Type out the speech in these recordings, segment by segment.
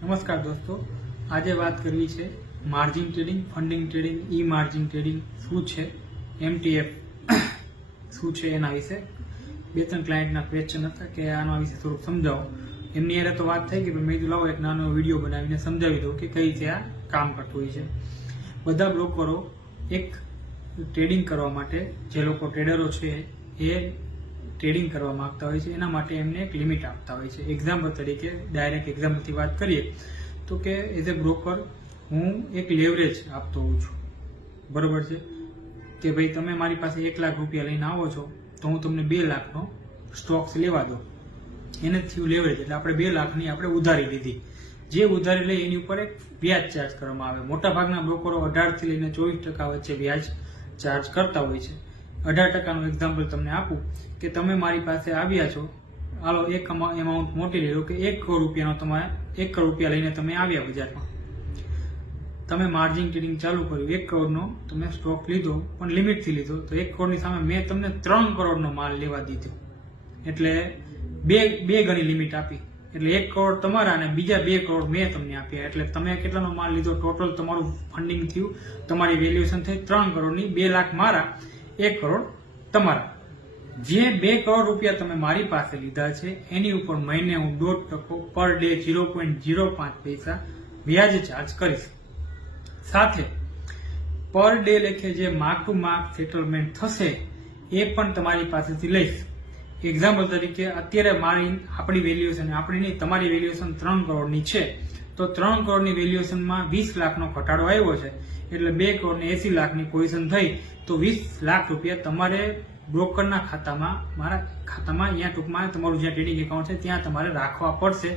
નમસ્કાર દોસ્તો, આજે વાત કરવી છે માર્જિન ટ્રેડિંગ, ફંડિંગ ટ્રેડિંગ, ઈ માર્જિન ટ્રેડિંગ શું છે, MTF શું છે એના વિશે. બે ત્રણ ક્લાયન્ટના ક્વેશ્ચન હતા કે આના વિશે થોડુંક સમજાવો. એમની યારે તો વાત થઈ કે મેં કીધું લાવો એક નાનો વિડીયો બનાવીને સમજાવી દઉં કે કઈ રીતે આ કામ કરતું હોય છે. બધા બ્રોકરો એક ટ્રેડિંગ કરવા માટે, જે લોકો ટ્રેડરો છે એ ટ્રેડિંગ કરવા માંગતા હોય છે, એના માટે એમને એક લિમિટ આપતા હોય છે. એક્ઝામ્પલ તરીકે, ડાયરેક્ટ એક્ઝામ્પલથી વાત કરીએ તો કે એઝ એ બ્રોકર હું એક લેવરેજ આપતો હોઉં છું, બરોબર છે, કે ભાઈ તમે મારી પાસે 1 લાખ રૂપિયા લઈને આવો છો તો હું તમને 2 લાખનો સ્ટોક્સ લેવા દો. એને થયું લેવરેજ, એટલે આપણે 2 લાખની આપણે ઉધારી લીધી. જે ઉધારી લઈ એની ઉપર એક વ્યાજ ચાર્જ કરવામાં આવે. મોટાભાગના બ્રોકરો 18 થી લઈને 24% વચ્ચે વ્યાજ ચાર્જ કરતા હોય છે. 18%નું એક્ઝામ્પલ તમને આપું કે તમે મારી પાસે આવ્યા છો, હાલો એક એમાઉન્ટ મોટી લઈ લો કે 1 કરોડ રૂપિયાનો તમારે 1 કરોડ રૂપિયા લઈને તમે આવ્યા બજારમાં, તમે માર્જિન ટ્રેડિંગ ચાલુ કર્યું, 1 કરોડનો તમે સ્ટોક લીધો, પણ લિમિટથી લીધો, તો 1 કરોડની સામે મેં તમને 3 કરોડનો માલ લેવા દીધો, એટલે બે ગણી લિમિટ આપી. એટલે 1 કરોડ તમારા અને બીજા 2 કરોડ મેં તમને આપ્યા. એટલે તમે કેટલાનો માલ લીધો? ટોટલ તમારું ફંડિંગ થયું, તમારી વેલ્યુએશન થઈ 3 કરોડની. 2 લાખ મારા, 1 કરોડ તમારા. જે 2 કરોડ રૂપિયા તમે મારી પાસે લીધા છે એની ઉપર મહિને હું 1.5% પર ડે 0.05 પૈસા વ્યાજ ચાર્જ કરીશ. સાથે પર ડે લેખે જે માર્ક ટુ માર્ક સેટલમેન્ટ થશે એ પણ તમારી પાસેથી લઈશ. એક્ઝામ્પલ તરીકે અત્યારે આપણી વેલ્યુએશન, આપણી નહીં, તમારી વેલ્યુએશન 3 કરોડની છે, તો 3 કરોડની વેલ્યુએશનમાં 20 લાખનો ઘટાડો આવ્યો છે, એટલે 2 કરોડ ને 80 લાખની પોઝિશન થઈ, તો 20 લાખ રૂપિયા તમારે બ્રોકરના ખાતામાં, મારા ખાતામાં, અહીંયા ટૂંકમાં તમારું જ્યાં ટ્રેડિંગ એકાઉન્ટ છે ત્યાં તમારે રાખવા પડશે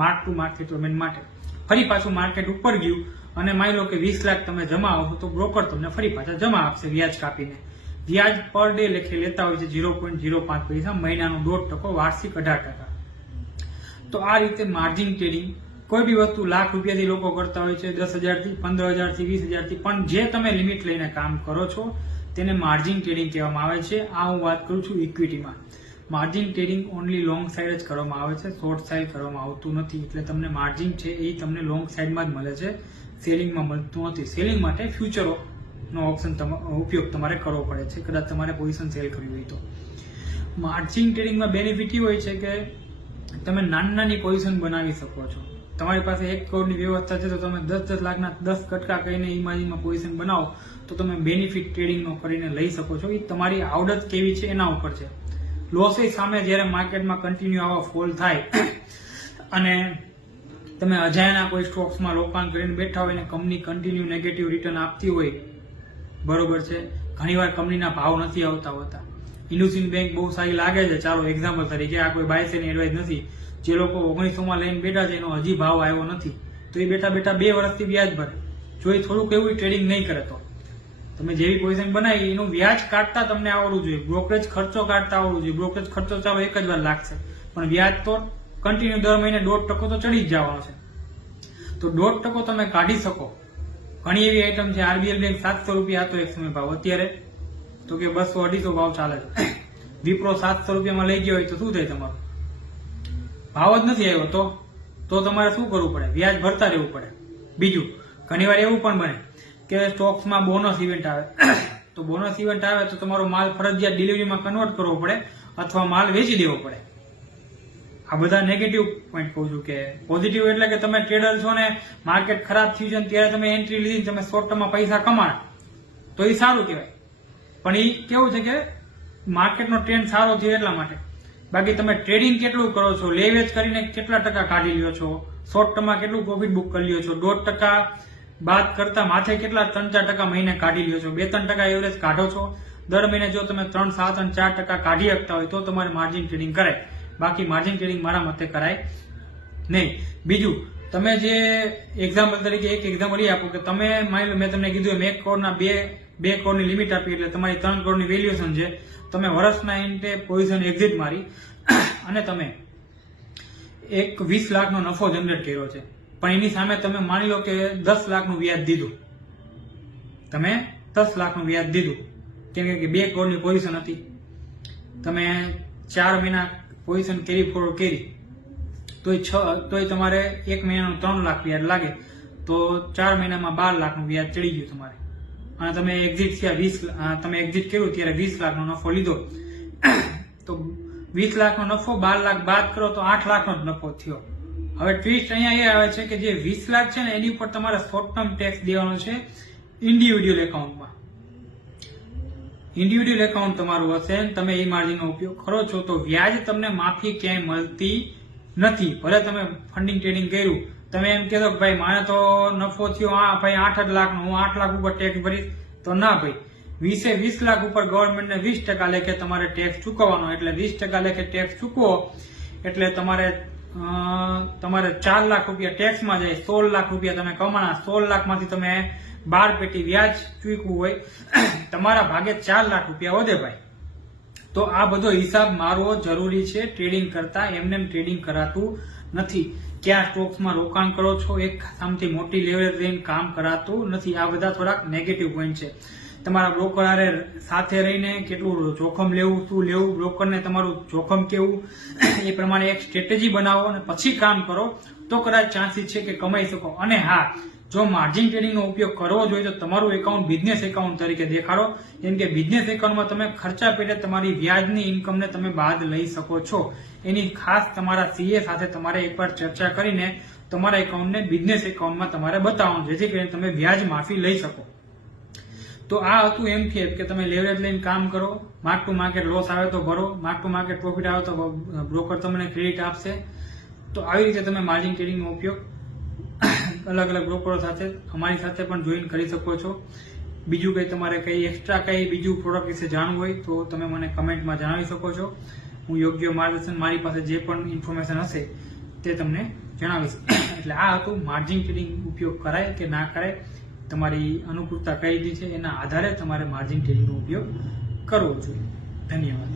માર્ક ટુ માર્ક સેટલમેન્ટ માટે. ફરી પાછું માર્કેટ ઉપર ગયું અને માની લો કે 20 લાખ તમે જમા આપો તો બ્રોકર તમને ફરી પાછા જમા આપશે વ્યાજ કાપીને. વ્યાજ પર ડે લેખે લેતા હોય છે 0.05 પૈસા, મહિનાનો 1.5%, વાર્ષિક 18%. તો આ રીતે માર્જિન ટ્રેડિંગ, કોઈ બી વસ્તુ લાખ રૂપિયાથી લોકો કરતા હોય છે, 10,000થી, 15,000થી, 20,000થી, પણ જે તમે લિમિટ લઈને કામ કરો છો તેને માર્જિન ટ્રેડિંગ કહેવામાં આવે છે. આ હું વાત કરું છું ઇક્વિટીમાં. Margin trading only long side જ કરવામાં આવે છે, શોર્ટ સાઈડ કરવામાં આવતું નથી. એટલે તમને માર્જિન છે એ તમને લોંગ સાઈડમાં જ મળે છે, સેલિંગમાં મળતું નથી. સેલિંગ માટે ફ્યુચરોનો ઓપ્શન ઉપયોગ તમારે કરવો પડે છે, કદાચ તમારે પોઝિશન સેલ કરવી હોય તો. માર્જિન ટ્રેડિંગમાં બેનિફિટ એ હોય છે કે તમે નાની પોઝિશન બનાવી શકો છો. તમારી પાસે 1 કરોડની વ્યવસ્થા છે તો તમે 10 લાખના 10% કહીને ઇમાજીનમાં પોઝિશન બનાવો તો તમે બેનિફિટ ટ્રેડિંગનો કરીને લઈ શકો છો. એ તમારી આવડત કેવી છે એના ઉપર છે. લોસ સામે જ્યારે માર્કેટમાં કન્ટિન્યુ આવા ફોલ થાય અને તમે અજાયના કોઈ સ્ટોક્સમાં રોકાણ કરીને બેઠા હોય ને કંપની કન્ટિન્યુ નેગેટિવ રિટર્ન આપતી હોય, બરોબર છે, ઘણીવાર કંપનીના ભાવ નથી આવતા હોતા. ઇન્ડસઇન્ડ બેંક બહુ સારી લાગે છે, ચાલો એક્ઝામ્પલ તરીકે, આ કોઈ બાયસેની એડવાઇસ નથી. જે લોકો 1900માં લઈને બેઠા છે એનો હજી ભાવ આવ્યો નથી, તો એ બેઠા 2 વર્ષથી વ્યાજ ભરે. જો એ થોડુંક એવું ટ્રેડિંગ નહીં કરે તો તમે જેવી પોઝિશન બનાવી એનું વ્યાજ કાઢતા તમને આવડવું જોઈએ, બ્રોકરેજ ખર્ચો કાઢતા આવડવું જોઈએ. બ્રોકરેજ ખર્ચો ચાલો એક જ વાર લાગશે, પણ વ્યાજ તો કન્ટિન્યુ દર મહિને 1.5% તો ચડી જ જવાનો છે. તો 1.5% તમે કાઢી શકો. ઘણી એવી આઈટમ છે, આરબીએલ બેંક 700 રૂપિયા હતો એક સમય ભાવ, અત્યારે તો કે 200-250 ભાવ ચાલે છે. વિપ્રો 700 રૂપિયામાં લઈ ગયો હોય તો શું થાય? તમારું ભાવ જ નથી આવ્યો તો તમારે શું કરવું પડે? વ્યાજ ભરતા રહેવું પડે. બીજું, ઘણીવાર એવું પણ બને કે સ્ટોક્સમાં બોનસ ઇવેન્ટ આવે, તો બોનસ ઇવેન્ટ આવે તો તમારો માલ ફરજિયાત ડિલિવરીમાં કન્વર્ટ કરવો પડે અથવા માલ વેચી દેવો પડે. આ બધા નેગેટિવ પોઈન્ટ કહું છું. કે પોઝિટિવ એટલે કે તમે ટ્રેડર છો ને માર્કેટ ખરાબ થયું છે ત્યારે તમે એન્ટ્રી લીધી, તમે શોર્ટ ટર્મમાં પૈસા કમાણા, તો એ સારું કહેવાય. પણ એ કેવું છે કે માર્કેટનો ટ્રેન્ડ સારો થયો એટલા માટે. બાકી તમે ટ્રેડિંગ કેટલું કરો છો, લે વેચ કરીને કેટલા ટકા કાઢી લ્યો છો, શોર્ટ ટર્મમાં કેટલું પ્રોફિટ બુક કરી લ્યો છો, 1.5% બાદ કરતા માથે કેટલા 3-4% મહિને કાઢી લ્યો છો, 2-3% એવરેજ કાઢો છો દર મહિને. જો તમે 3, 7 અને 4% કાઢી શકતા હોય તો તમારે માર્જિન ટ્રેડિંગ કરાય. બાકી માર્જિન ટ્રેડિંગ મારા મતે કરાય નહીં. બીજું, તમે જે એક્ઝામ્પલ તરીકે એક એક્ઝામ્પલ એ આપો કે તમે માની લો મેં તમને કીધું 1 કરોડના 2 કરોડની લિમિટ આપી, એટલે તમારી 3 કરોડની વેલ્યુએશન છે. તમે વર્ષના એન્ડે પોઝિશન એક્ઝિટ મારી અને તમે એક 20 લાખનો નફો જનરેટ કર્યો છે, પણ એની સામે તમે માની લો કે 10 લાખનું વ્યાજ દીધું. તમે 10 લાખનું વ્યાજ દીધું કેમ કે 2 કરોડની પોઝિશન હતી, તમે 4 મહિના પોઝિશન કેરી ફોરવર્ડ કરી, તો તોય તમારે 1 મહિનાનું 3 લાખ વ્યાજ લાગે તો 4 મહિનામાં 12 લાખનું વ્યાજ ચડી ગયું તમારે, અને તમે એક્ઝિટ થયા તમે એક્ઝિટ કર્યું ત્યારે 20 લાખનો નફો લીધો તો 20 લાખનો નફો 12 લાખ બાદ કરો તો 8 લાખનો જ નફો થયો. હવે ટ્વિસ્ટ અહીંયા એ આવે છે કે જે 20 લાખ છે ને એની ઉપર તમારે શોર્ટ ટર્મ ટેક્સ દેવાનો છે ઇન્ડિવિડ્યુઅલ એકાઉન્ટમાં. ઇન્ડિવિડ્યુઅલ એકાઉન્ટ તમારું હશે અને તમે એ માર્જિનનો ઉપયોગ કરો છો તો વ્યાજ તમને માફી ક્યાંય મળતી નથી. ભલે તમે ફંડિંગ ટ્રેડિંગ કર્યું, તમે એમ કહેતો કે ભાઈ મારે તો નફો થયો ભાઈ 8 લાખનો, હું 8 લાખ ઉપર ટેક્સ ભરીશ, તો ના ભાઈ, 20 લાખ ઉપર ગવર્મેન્ટને 20% લેખે તમારે ટેક્સ ચૂકવવાનો, એટલે 20% લેખે ટેક્સ ચૂકવો એટલે તમારે 4 લાખ રૂપિયા ટેક્સમાં જાય, 16 લાખ રૂપિયા તમે કમાણા, 16 લાખમાંથી તમે 12 પેટી વ્યાજ ચૂકવું હોય, તમારા ભાગે 4 લાખ રૂપિયા વધે ભાઈ. તો આ બધો હિસાબ મારવો જરૂરી છે. ટ્રેડિંગ કરતા એમને ટ્રેડિંગ કરાતું નથી. ક્યાં સ્ટોક્સમાં રોકાણ કરો છો, એક સામથી મોટી લેવલ લઈને કામ કરાતું નથી. આ બધા થોડાક નેગેટિવ પોઈન્ટ છે. તમારા બ્રોકર હારે સાથે રહીને કેટલું જોખમ લેવું, શું લેવું, બ્રોકરને તમારું જોખમ કેવું, એ પ્રમાણે એક સ્ટ્રેટેજી બનાવો અને પછી કામ કરો તો કદાચ ચાન્સીસ છે કે કમાઈ શકો. અને હા, જો માર્જિન ટ્રેડિંગનો ઉપયોગ કરવો જોઈએ તો તમારું એકાઉન્ટ બિઝનેસ એકાઉન્ટ તરીકે દેખાડો, કેમ કે બિઝનેસ એકાઉન્ટમાં તમે ખર્ચા પેટે તમારી વ્યાજની ઇન્કમને તમે બાદ લઈ શકો છો. એની ખાસ તમારા સીએ સાથે તમારે એકવાર ચર્ચા કરીને તમારા એકાઉન્ટને બિઝનેસ એકાઉન્ટમાં તમારે બતાવવાનું, જેથી કરીને તમે વ્યાજ માફી લઈ શકો. તો આ હતું MTF કે તમે લેવરેજ લઈને કામ કરો, માર્ક ટુ માર્કેટ લોસ આવે તો ભરો, માર્ક ટુ માર્કેટ પ્રોફિટ આવે તો બ્રોકર તમને ક્રેડિટ આપશે. તો આવી રીતે તમે માર્જિન ટ્રેડિંગનો ઉપયોગ અલગ અલગ બ્રોકરો સાથે, અમારી સાથે પણ જોઈન કરી શકો છો. બીજું કંઈ તમારે કંઈ એક્સ્ટ્રા કંઈ બીજું પ્રોડક્ટ વિશે જાણવું હોય તો તમે મને કમેન્ટમાં જણાવી શકો છો. હું યોગ્ય માર્ગદર્શન, મારી પાસે જે પણ ઇન્ફોર્મેશન હશે તે તમને જણાવીશ. એટલે આ હતું માર્જિન ટ્રેડિંગ ઉપયોગ કરાય કે ના કરાય, તમારી અનુકૂળતા કઈ રીતે છે એના આધારે તમારે માર્જિન ટ્રેડિંગનો ઉપયોગ કરવો જોઈએ. ધન્યવાદ.